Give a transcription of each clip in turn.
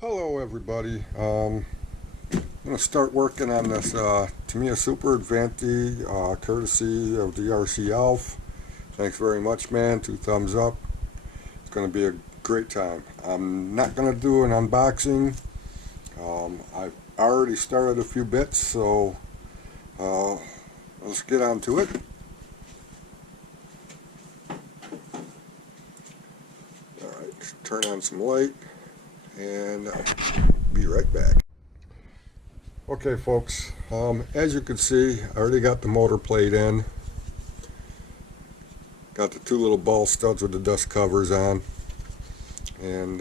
Hello everybody. I'm going to start working on this Tamiya Super Avante courtesy of DRC Alf. Thanks very much, man. 2 thumbs up. It's going to be a great time. I'm not going to do an unboxing. I've already started a few bits, so let's get on to it. Alright, let's turn on some light and be right back. Okay folks, as you can see, I already got the motor plate in. Got the 2 little ball studs with the dust covers on, and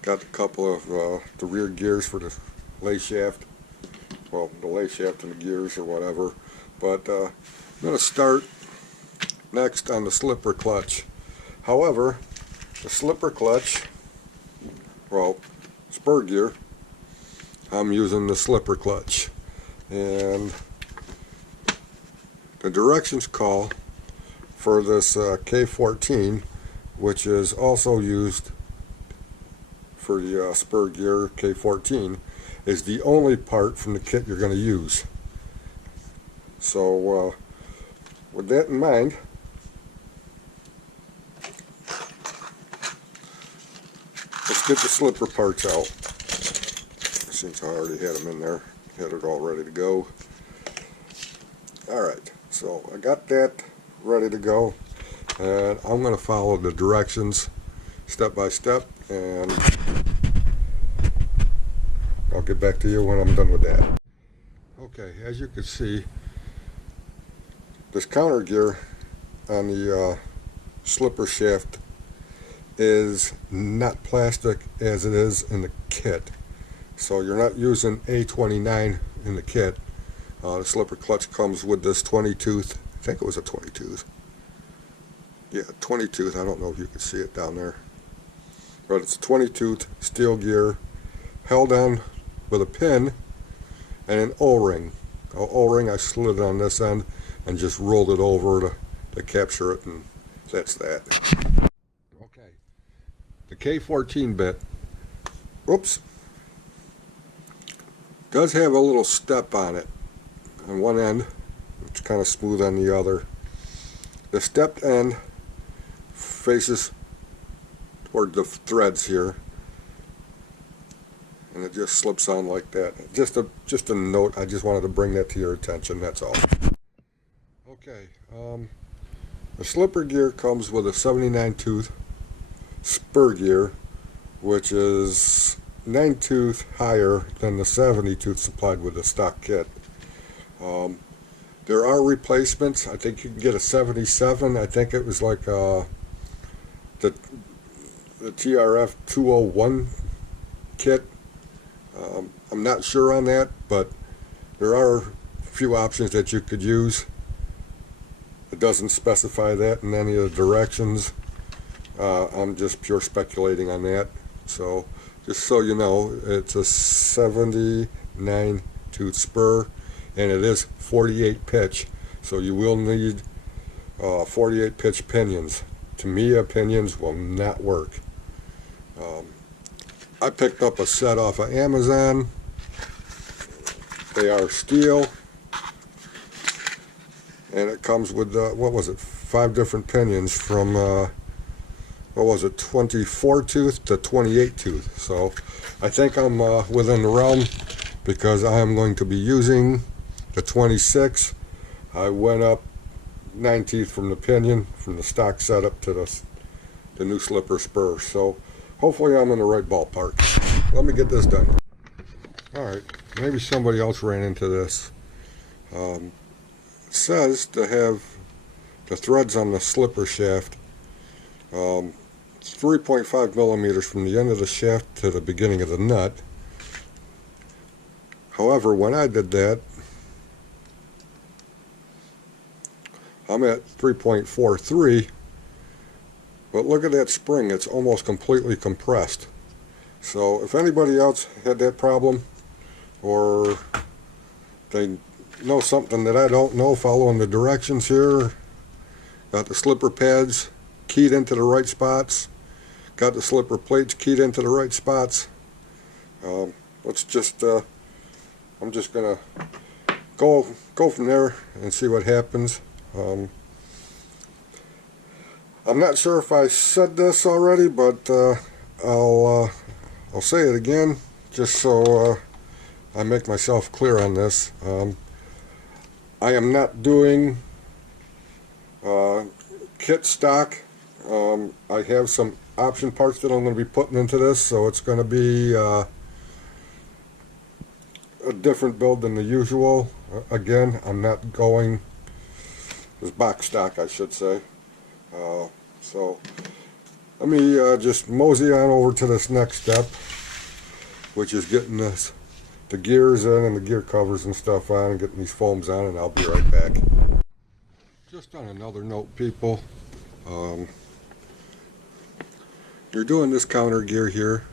got a couple of the rear gears for the lay shaft. Well, the lay shaft and the gears or whatever. But I'm going to start next on the slipper clutch. However, the slipper clutch, well, spur gear, I'm using the slipper clutch, and the directions call for this K14, which is also used for the spur gear K14, is the only part from the kit you're going to use. So with that in mind, let's get the slipper parts out. Since I already had them in there, had it all ready to go. Alright, so I got that ready to go, and I'm going to follow the directions step by step, and I'll get back to you when I'm done with that. Okay, as you can see, this counter gear on the slipper shaft is not plastic as it is in the kit. So you're not using A29 in the kit. The slipper clutch comes with this 20 tooth, I think it was a 20 tooth. Yeah, 20 tooth, I don't know if you can see it down there. But it's a 20 tooth steel gear held on with a pin and an O-ring. O-ring I slid on this end and just rolled it over to capture it, and that's that. Okay, the K14 bit, oops, does have a little step on it on one end. It's kind of smooth on the other. The stepped end faces toward the threads here, and it just slips on like that. Just a note, I just wanted to bring that to your attention, that's all. Okay, the slipper gear comes with a 79 tooth spur gear, which is 9 tooth higher than the 70 tooth supplied with the stock kit. There are replacements. I think you can get a 77. I think it was like the TRF 201 kit. I'm not sure on that, but there are a few options that you could use. It doesn't specify that in any of the directions. I'm just pure speculating on that. So just so you know, it's a 79 tooth spur, and it is 48 pitch, so you will need 48 pitch pinions. Tamiya pinions will not work. I picked up a set off of Amazon. They are steel, and it comes with what was it, 5 different pinions from what was it, 24 tooth to 28 tooth. So I think I'm within the realm, because I am going to be using the 26. I went up 9 teeth from the pinion, from the stock setup to the new slipper spur. So hopefully I'm in the right ballpark. Let me get this done. Alright, maybe somebody else ran into this. It says to have the threads on the slipper shaft 3.5 millimeters from the end of the shaft to the beginning of the nut. However, when I did that, I'm at 3.43, but look at that spring, it's almost completely compressed. So if anybody else had that problem, or they know something that I don't know, following the directions here, got the slipper pads keyed into the right spots, got the slipper plates keyed into the right spots. Let's just I'm just gonna go from there and see what happens. I'm not sure if I said this already, but I'll say it again just so I make myself clear on this. I am not doing kit stock. I have some option parts that I'm going to be putting into this, so it's going to be a different build than the usual. Again, I'm not going as box stock, I should say. So let me just mosey on over to this next step, which is getting the gears in and the gear covers and stuff on and getting these foams on, and I'll be right back. Just on another note, people, you're doing this counter gear here.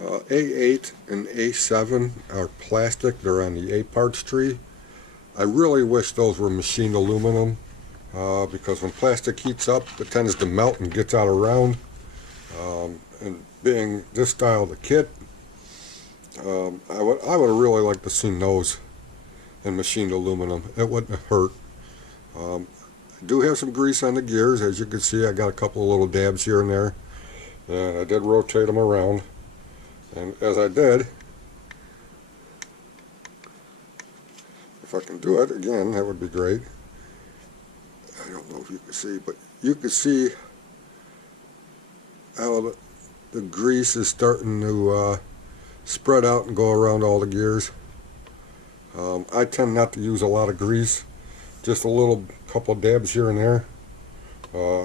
A8 and A7 are plastic. They're on the A parts tree. I really wish those were machined aluminum, because when plastic heats up, it tends to melt and gets out of round. And being this style of the kit, I would have really liked to see those in machined aluminum. It wouldn't have hurt. I do have some grease on the gears. As you can see, I got a couple of little dabs here and there, and I did rotate them around. And as I did, if I can do it again, that would be great. I don't know if you can see, but you can see how the grease is starting to spread out and go around all the gears. I tend not to use a lot of grease, just a little couple dabs here and there.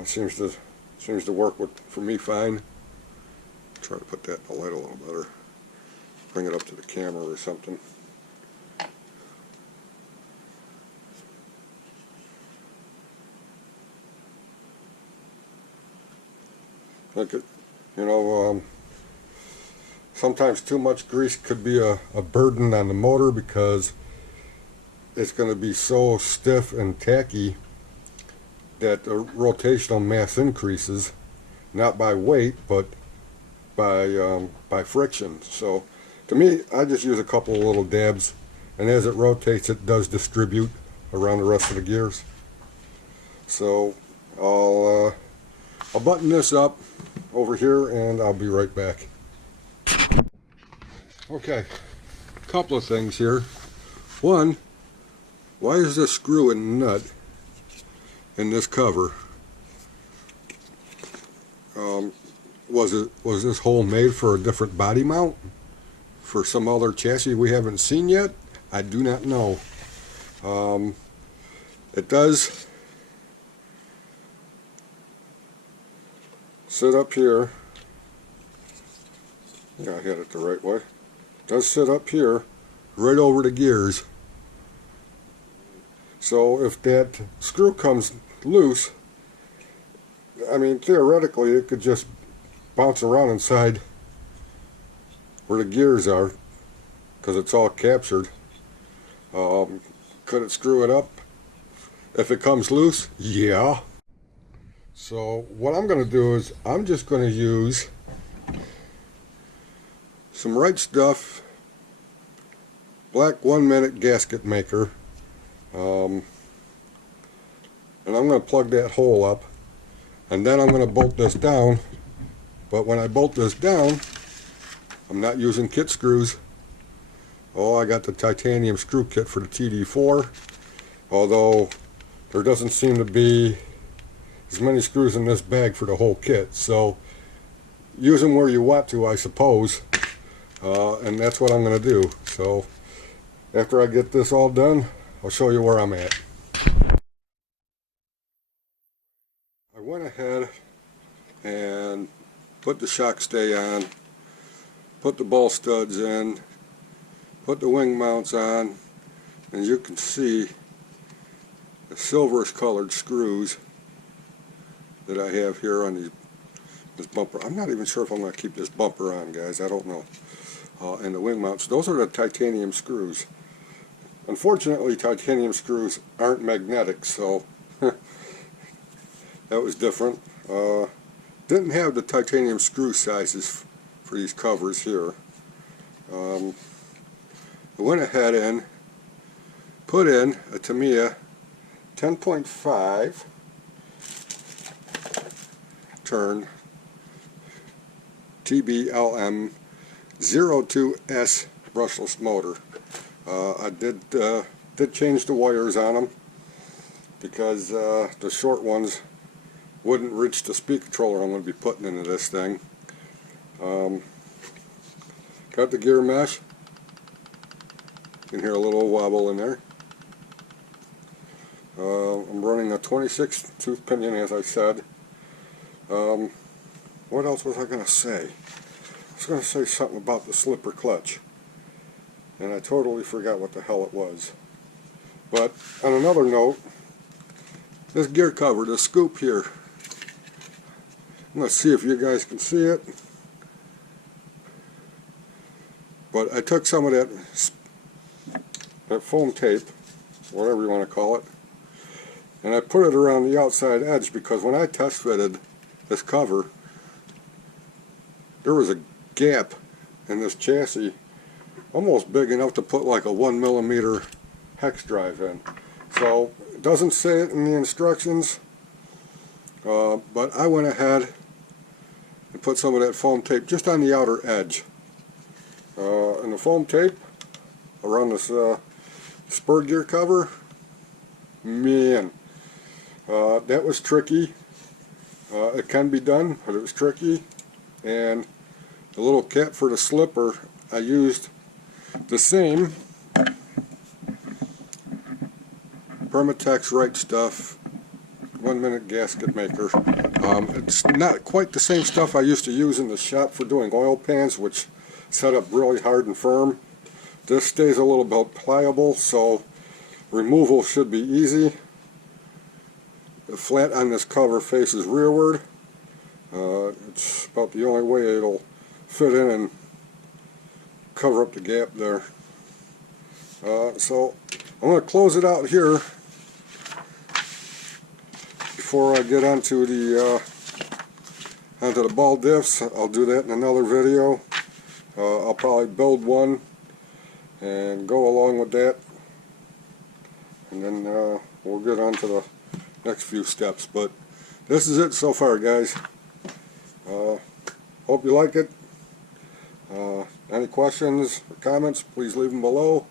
Seems to work for me fine. Try to put that in the light a little better. Bring it up to the camera or something. Look at, you know, sometimes too much grease could be a burden on the motor, because it's going to be so stiff and tacky that the rotational mass increases, not by weight, but by friction. So to me, I just use a couple of little dabs, and as it rotates, it does distribute around the rest of the gears. So I'll button this up over here, and I'll be right back. Okay, a couple of things here. One, why is this screw and nut in this cover? Was this hole made for a different body mount? For some other chassis we haven't seen yet? I do not know. It does sit up here. Yeah, I had it the right way. It does sit up here, right over the gears. So if that screw comes loose, I mean, theoretically it could just bounce around inside where the gears are, because it's all captured. Could it screw it up if it comes loose? Yeah. So what I'm going to do is I'm just going to use some Right Stuff black 1-minute gasket maker, and I'm going to plug that hole up, and then I'm going to bolt this down. But when I bolt this down, I'm not using kit screws. Oh, I got the titanium screw kit for the TD4, although there doesn't seem to be as many screws in this bag for the whole kit. So use them where you want to, I suppose, and that's what I'm going to do. So after I get this all done, I'll show you where I'm at. I went ahead and put the shock stay on, put the ball studs in, put the wing mounts on, and you can see the silverish colored screws that I have here on this bumper. I'm not even sure if I'm going to keep this bumper on, guys. I don't know. And the wing mounts, those are the titanium screws. Unfortunately, titanium screws aren't magnetic, so that was different. Didn't have the titanium screw sizes for these covers here. I went ahead and put in a Tamiya 10.5 turn TBLM 02S brushless motor. I did change the wires on them because the short ones wouldn't reach the speed controller I'm going to be putting into this thing. Got the gear mesh. You can hear a little wobble in there. I'm running a 26 tooth pinion, as I said. What else was I going to say? I was going to say something about the slipper clutch, and I totally forgot what the hell it was. But on another note, this gear cover, this scoop here, I'm going to see if you guys can see it. But I took some of that foam tape, whatever you want to call it, and I put it around the outside edge because when I test fitted this cover, there was a gap in this chassis almost big enough to put like a 1mm hex drive in. So it doesn't say it in the instructions, but I went ahead and put some of that foam tape just on the outer edge. And the foam tape around this spur gear cover, man, that was tricky. It can be done, but it was tricky. And the little cap for the slipper, I used the same Permatex Right Stuff 1-minute gasket maker. It's not quite the same stuff I used to use in the shop for doing oil pans, which set up really hard and firm. This stays a little bit pliable, so removal should be easy. The flat on this cover faces rearward. It's about the only way it'll fit in and cover up the gap there. So I'm going to close it out here before I get onto the ball diffs. I'll do that in another video. I'll probably build one and go along with that, and then we'll get on to the next few steps. But this is it so far, guys. Hope you like it. Any questions or comments, please leave them below,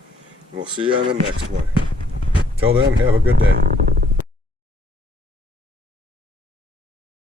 and we'll see you on the next one. Till then, have a good day.